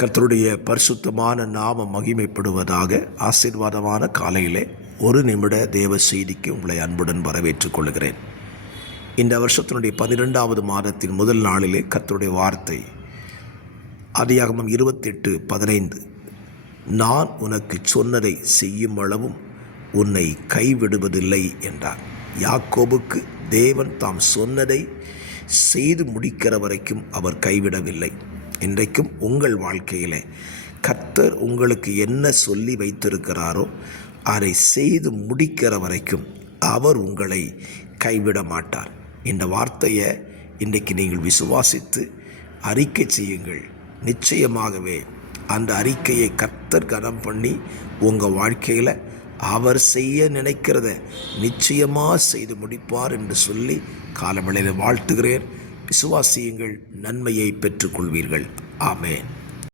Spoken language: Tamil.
கர்த்தருடைய பரிசுத்தமான நாம மகிமைப்படுவதாக. ஆசீர்வாதமான காலையிலே ஒரு நிமிட தேவ செய்திக்கு உங்களை அன்புடன் வரவேற்றுக் கொள்கிறேன். இந்த வருஷத்தினுடைய 12வது மாதத்தின் முதல் நாளிலே கர்த்தருடைய வார்த்தை ஆதியாகமம் 28:15, நான் உனக்கு சொன்னதை செய்யும் அளவும் உன்னை கைவிடுவதில்லை என்றார். யாக்கோபுக்கு தேவன் தாம் சொன்னதை செய்து முடிக்கிற வரைக்கும் அவர் கைவிடவில்லை. இன்றைக்கும் உங்கள் வாழ்க்கையில் கர்த்தர் உங்களுக்கு என்ன சொல்லி வைத்திருக்கிறாரோ அதை செய்து முடிக்கிற வரைக்கும் அவர் உங்களை கைவிட மாட்டார். இந்த வார்த்தையை இன்றைக்கு நீங்கள் விசுவாசித்து அறிக்கை செய்யுங்கள். நிச்சயமாகவே அந்த அறிக்கையை கர்த்தர் கனம் பண்ணி உங்கள் வாழ்க்கையில் அவர் செய்ய நினைக்கிறத நிச்சயமாக செய்து முடிப்பார் என்று சொல்லி காலவேளையில் வாழ்த்துகிறேன். விசுவாசியுங்கள், நன்மையை பெற்றுக்கொள்வீர்கள். ஆமென்.